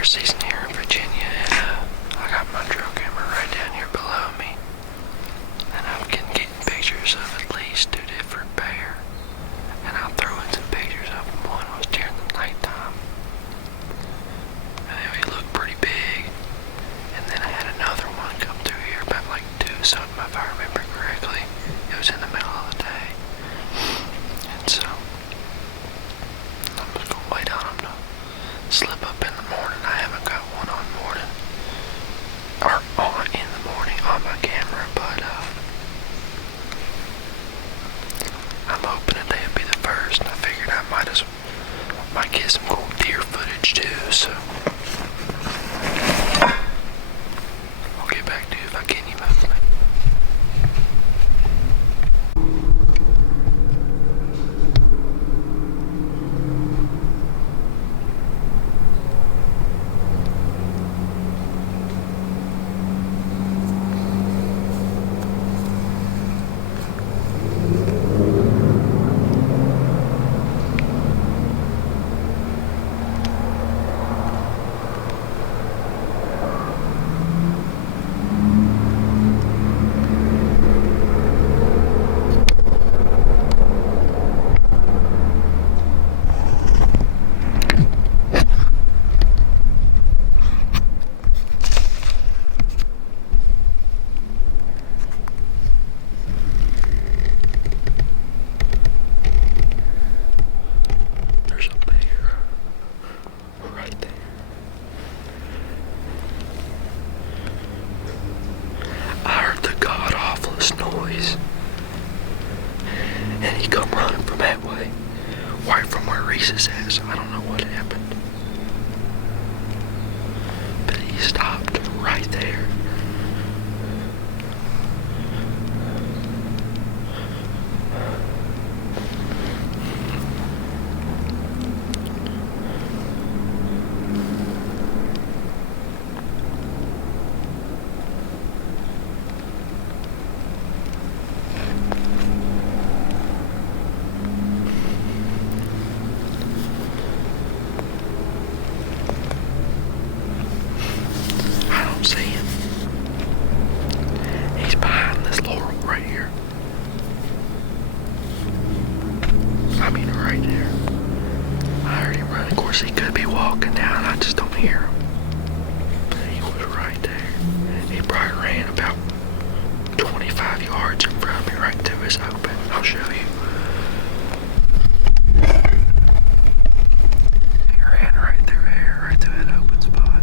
deer season here in Virginia, and I got my trail camera right down here below me, and I'm getting pictures of at least 2 different bear, and I'll throw in some pictures of them. One was during the nighttime, and he looked pretty big, and then I had another one come through here about like 2 something, if I remember correctly. It was in the middle of the day, and so I'm just gonna wait on him to slip up in the morning. I haven't got one on in the morning on my camera, but I'm hoping that they'll be the first. And I figured I might get some cool deer footage too. So I'll get back to you if I can. You move me. Noise, and he come running from that way, right from where Reese is at. So I don't know what happened, but he stopped right there. See him. He's behind this laurel right here. I mean, right there. I heard him run. Of course, he could be walking down. I just don't hear him. But he was right there. He probably ran about 25 yards in front of me right to his open. I'll show you. He ran right through there, right through that open spot.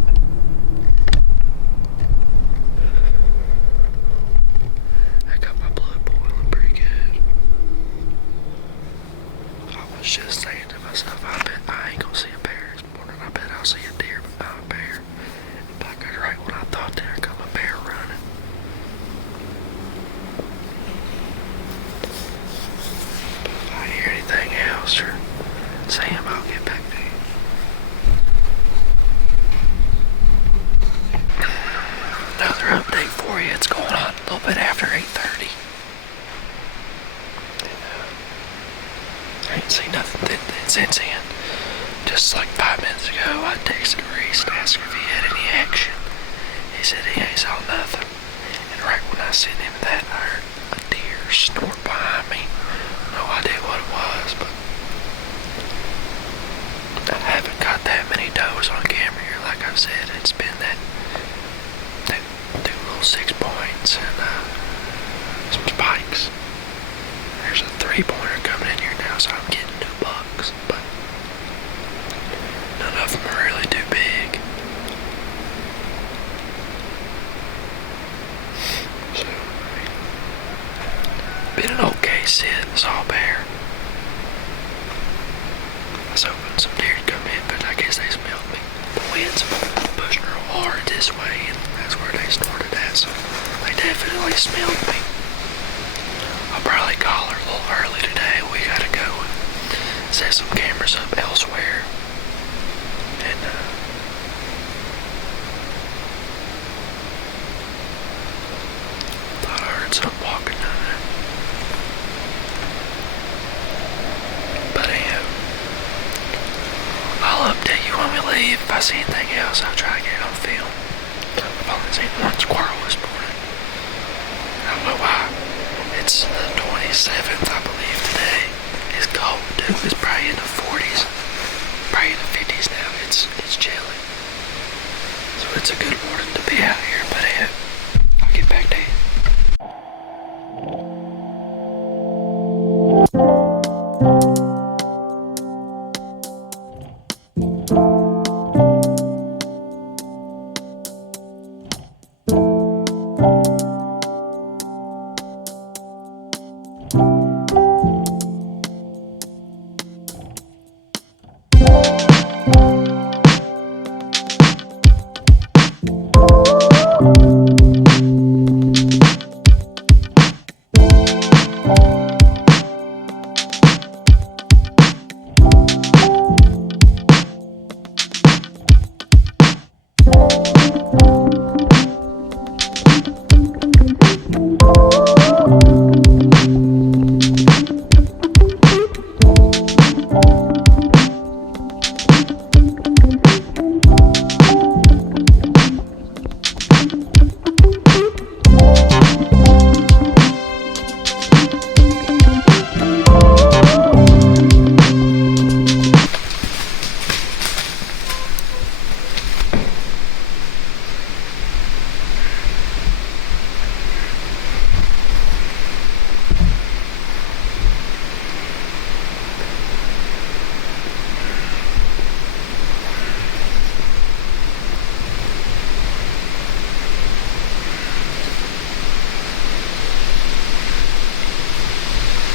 Just saying to myself, I bet I ain't gonna see a bear this morning. I bet I'll see a deer, but not a bear. But I got right when I thought there come a bear running. But if I hear anything else or Sam, I'll get back to you. Another update for you. It's going on a little bit after 8:30. I ain't seen nothing since then. Just like 5 minutes ago, I texted Reese to ask if he had any action. He said he ain't saw nothing. And right when I sent him that, I heard a deer snort behind me. No idea what it was, but I haven't got that many does on camera here. Like I said, it's been that 2 little 6 points and some spikes. There's a 3-pointer coming in here now, so I'm getting 2 bucks, but none of them are really too big. So, been an okay sit, saw a bear. I was hoping some deer would come in, but I guess they smelled me. The wind's pushing real hard this way, and that's where they started at, so they definitely smelled me. I'll probably call her a little early today. We gotta go and set some cameras up elsewhere. And thought I heard something walking down there. But I'll update you when we leave. if I see anything else, I'll try to get it on film. I've only seen one squirrel this morning. I don't know why. It's the 27th, I believe, today. It's cold, dude. It's probably in the 40s. Probably in the 50s now. It's chilly. So it's a good morning to be out here, but I'll get back to you.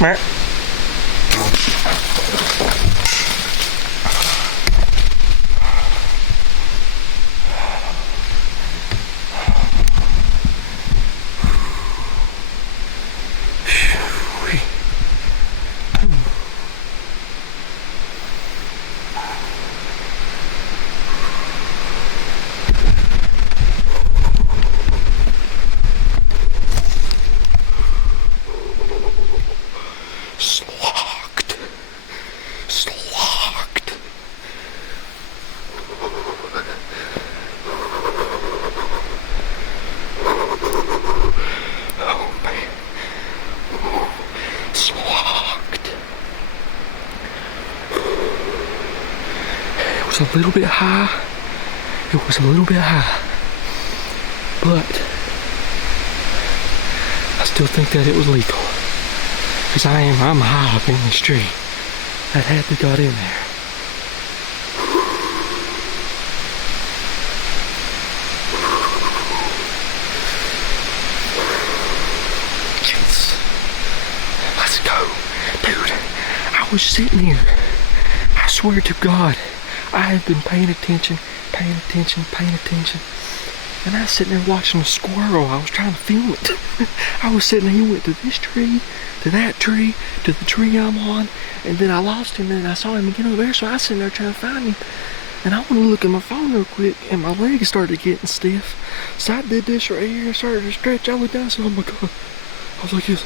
Meh. Slogged. Oh man. Slogged. It was a little bit high. It was a little bit high. But I still think that it was lethal. Because I'm high up in this tree. That had to got in there. Yes. Let's go. Dude, I was sitting here. I swear to God, I had been paying attention. And I was sitting there watching a squirrel. I was trying to film it. I was sitting there, he went to this tree, to that tree, to the tree I'm on, and then I lost him, and I saw him again over there, so I was sitting there trying to find him. And I went to look at my phone real quick, and my legs started getting stiff. So I did this right here, I started to stretch. I looked down and said, oh my God. I was like, yes.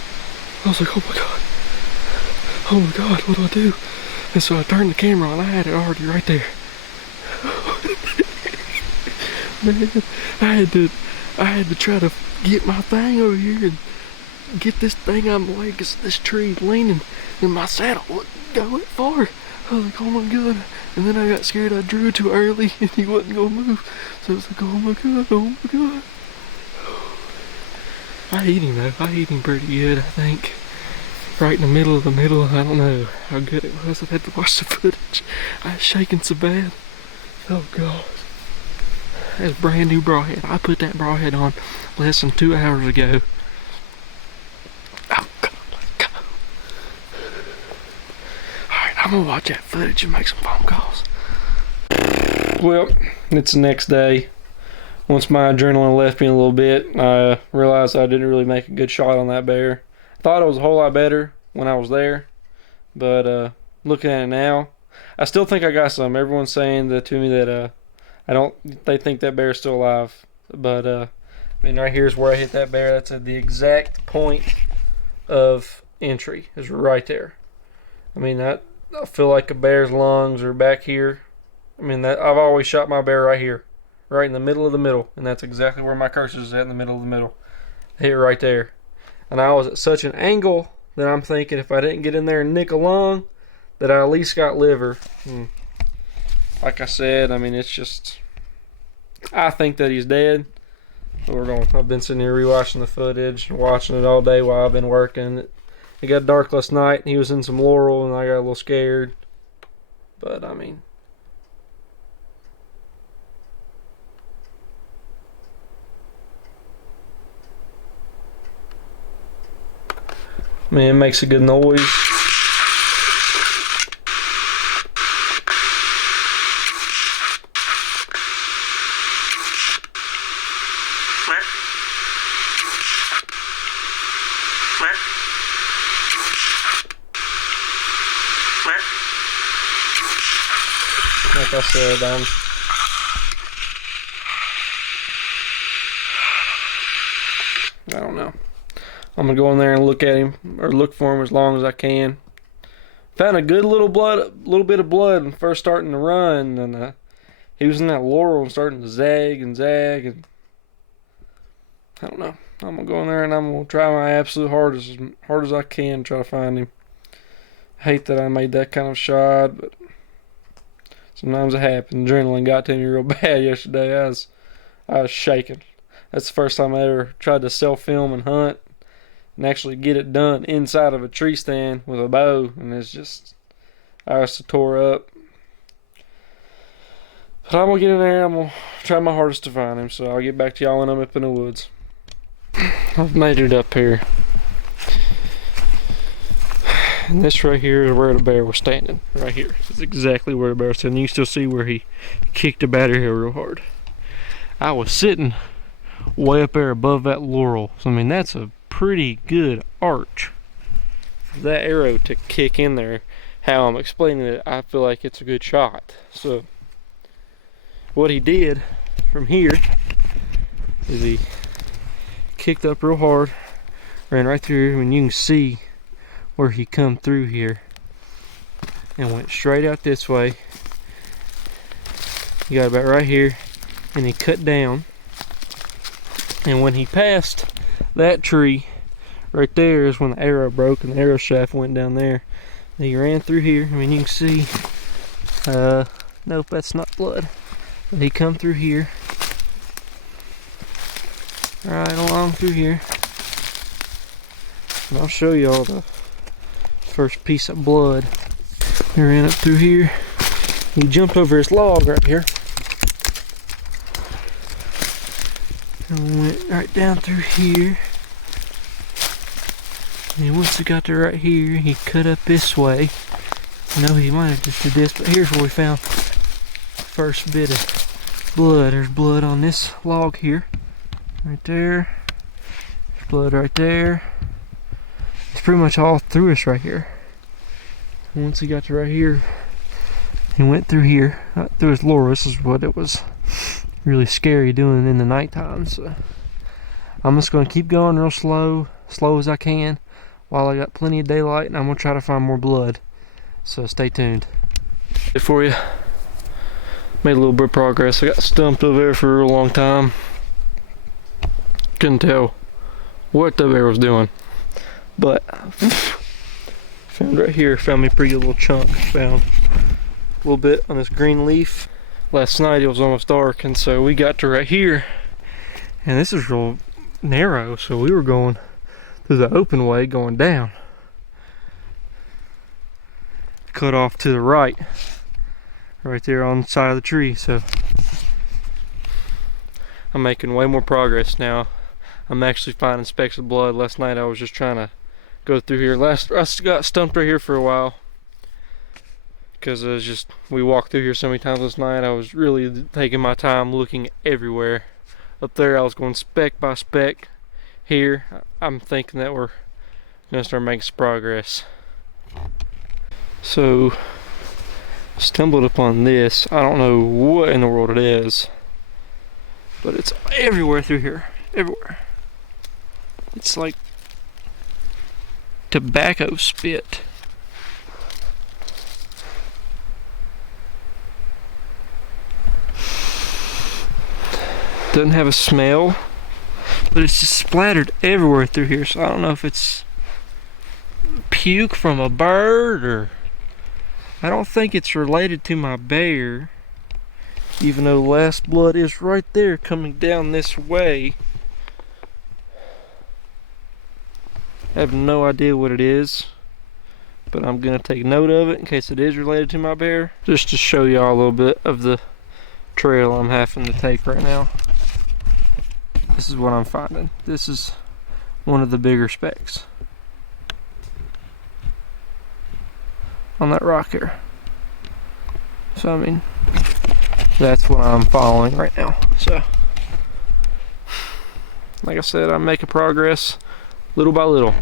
I was like, oh my God. Oh my God, what do I do? And so I turned the camera on, I had it already right there. Man, I had to try to get my thing over here and get this thing out of my way because this tree leaning and my saddle wouldn't go it far. I was like, oh my God. And then I got scared I drew too early and he wasn't gonna move. So I was like, oh my God, oh my God. I hit him though. I hit him pretty good, I think. Right in the middle of the middle. I don't know how good it was. I had to watch the footage. I was shaking so bad. Oh God. That's brand new bra head. I put that bra head on less than 2 hours ago. Oh God, let's go. Alright, I'm gonna watch that footage and make some phone calls. Well, it's the next day. Once my adrenaline left me a little bit, I realized I didn't really make a good shot on that bear. I thought it was a whole lot better when I was there, but looking at it now, I still think I got some. Everyone's saying that to me that they think that bear's still alive. But I mean, right here's where I hit that bear. That's at the exact point of entry, is right there. I mean, I feel like a bear's lungs are back here I mean, that I've always shot my bear right here, right in the middle of the middle, and that's exactly where my cursor is at, in the middle of the middle. Hit right there. And I was at such an angle that I'm thinking if I didn't get in there and nick along, that I at least got liver. Like I said, I mean, it's just, I think that he's dead. I've been sitting here rewatching the footage, watching it all day while I've been working. It got dark last night. He was in some laurel, and I got a little scared. But I mean, it makes a good noise. Like I said, I don't know. I'm gonna go in there and look at him, or look for him as long as I can. Found a good little bit of blood when first starting to run, and he was in that laurel and starting to zag, and I don't know. I'm gonna go in there and I'm gonna try my absolute hard as I can to try to find him. I hate that I made that kind of shot, but sometimes it happens. Adrenaline got to me real bad yesterday. I was shaking. That's the first time I ever tried to self-film and hunt and actually get it done inside of a tree stand with a bow, and it's just, I was tore up. But I'm gonna get in there. I'm gonna try my hardest to find him. So I'll get back to y'all when I'm up in the woods. I've made it up here, and this right here is where the bear was standing. Right here. It's exactly where the bear was standing. You can still see where he kicked the battery here real hard. I was sitting way up there above that laurel. So I mean, that's a pretty good arch for that arrow to kick in there. How I'm explaining it, I feel like it's a good shot. So what he did from here is he kicked up real hard, ran right through here, and you can see where he come through here and went straight out this way. He got about right here, and he cut down, and when he passed that tree right there is when the arrow broke and the arrow shaft went down there. And he ran through here. I mean, you can see, nope, that's not blood, but he come through here, right along through here, and I'll show y'all the first piece of blood. He ran up through here. He jumped over his log right here and went right down through here. And once he got to right here, he cut up this way. No, he might have just did this, but here's where we found the first bit of blood. There's blood on this log here. Right there. There's blood right there. It's pretty much all through us right here. And once he got to right here, he went through here, through his laurel. This is what it was really scary doing in the nighttime. So I'm just gonna keep going real slow as I can, while I got plenty of daylight, and I'm gonna try to find more blood. So stay tuned. For you, made a little bit of progress. I got stumped over there for a real long time. Couldn't tell what the bear was doing, but found right here. Found me a pretty good little chunk. Found a little bit on this green leaf. Last night it was almost dark, and so we got to right here, and this is real narrow, so we were going through the open way going down. Cut off to the right there on the side of the tree. So I'm making way more progress now. I'm actually finding specks of blood. Last night I was just trying to go through here. I got stumped right here for a while because it was just, we walked through here so many times last night. I was really taking my time looking everywhere. Up there I was going speck by speck. Here I'm thinking that we're gonna start making some progress. So stumbled upon this. I don't know what in the world it is, but it's everywhere through here, everywhere. It's like tobacco spit. Doesn't have a smell, but it's just splattered everywhere through here. So I don't know if it's puke from a bird or I don't think it's related to my bear, even though the last blood is right there coming down this way. I have no idea what it is, but I'm gonna take note of it in case it is related to my bear, just to show y'all a little bit of the trail I'm having to take right now. This is what I'm finding. This is one of the bigger specks on that rock here. So I mean, that's what I'm following right now. So like I said, I'm making progress little by little,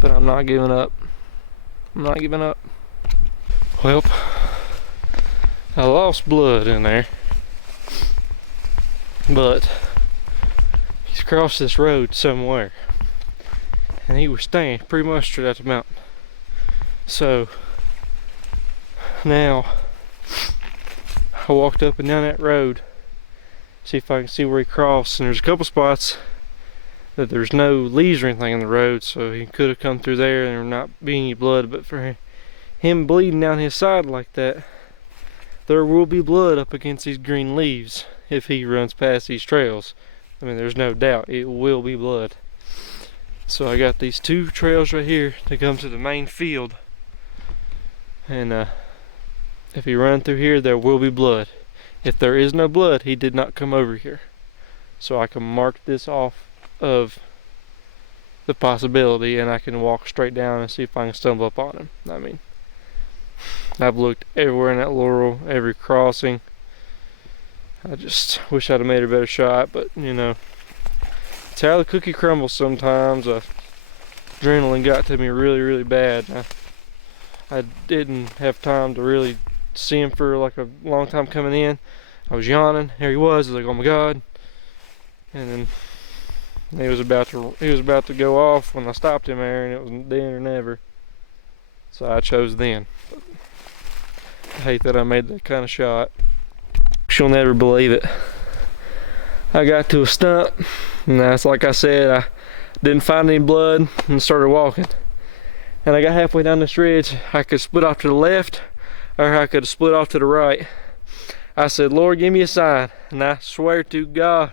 but I'm not giving up. I'm not giving up. Well, I lost blood in there, but he's crossed this road somewhere and he was staying pretty much straight out the mountain. So now I walked up and down that road, see if I can see where he crossed, and there's a couple spots that there's no leaves or anything in the road, so he could have come through there and there not be any blood. But for him bleeding down his side like that, there will be blood up against these green leaves if he runs past these trails. I mean, there's no doubt it will be blood. So I got these two trails right here to come to the main field, and if he runs through here, there will be blood. If there is no blood, he did not come over here. So I can mark this off of the possibility, and I can walk straight down and see if I can stumble up on him. I mean, I've looked everywhere in that laurel, every crossing. I just wish I'd have made a better shot, but you know, it's how the cookie crumbles sometimes. Adrenaline got to me really bad. I didn't have time to really see him for like a long time coming in. I was yawning. Here he was. I was like, oh my God. And then he was about to go off when I stopped him there, and it was then or never. So I chose then. But I hate that I made that kind of shot. She'll never believe it. I got to a stump, and that's like I said, I didn't find any blood and started walking. And I got halfway down this ridge. I could split off to the left, or I could have split off to the right. I said, Lord, give me a sign. And I swear to God,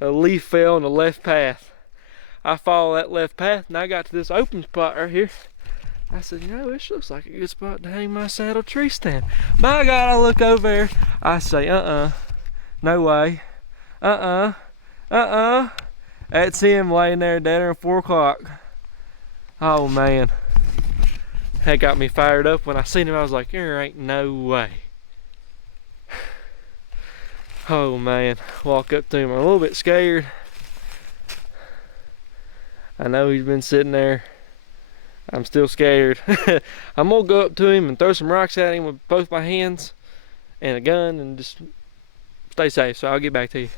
a leaf fell on the left path. I followed that left path, and I got to this open spot right here. I said, you know, this looks like a good spot to hang my saddle tree stand. My God, I look over there. I say, no way. That's him laying there dead around 4 o'clock. Oh man. That got me fired up. When I seen him, I was like, there ain't no way. Oh man. Walk up to him. I'm a little bit scared. I know he's been sitting there. I'm still scared. I'm gonna go up to him and throw some rocks at him with both my hands and a gun and just stay safe. So I'll get back to you.